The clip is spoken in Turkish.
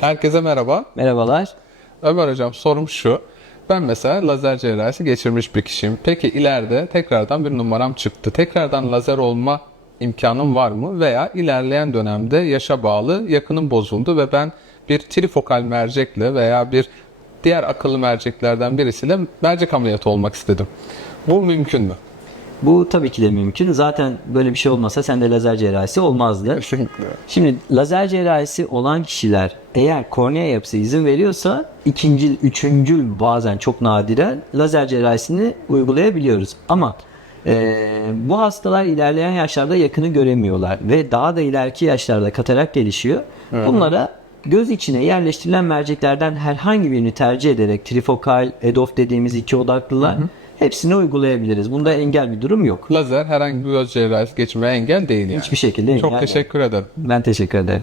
Herkese merhaba. Merhabalar. Ömer Hocam sorum şu. Ben mesela lazer cerrahisi geçirmiş bir kişiyim. Peki ileride tekrardan bir numaram çıktı. Tekrardan lazer olma imkanım var mı? Veya ilerleyen dönemde yaşa bağlı yakınım bozuldu ve ben bir trifokal mercekle veya bir diğer akıllı merceklerden birisiyle mercek ameliyatı olmak istedim. Bu mümkün mü? Bu tabii ki de mümkün. Zaten böyle bir şey olmasa sende lazer cerrahisi olmazdı. Kesinlikle. Şimdi lazer cerrahisi olan kişiler eğer kornea yapısı izin veriyorsa ikinci, üçüncü bazen çok nadiren lazer cerrahisini uygulayabiliyoruz. Ama eee, bu hastalar ilerleyen yaşlarda yakını göremiyorlar ve daha da ileriki yaşlarda katarak gelişiyor. Bunlara göz içine yerleştirilen merceklerden herhangi birini tercih ederek trifokal, EDOF dediğimiz iki odaklılar hepsini uygulayabiliriz. Bunda engel bir durum yok. Lazer herhangi bir göz cerrahisi geçirmeye engel değil yani. Hiçbir şekilde Çok engel yok. teşekkür ederim. Ben teşekkür ederim.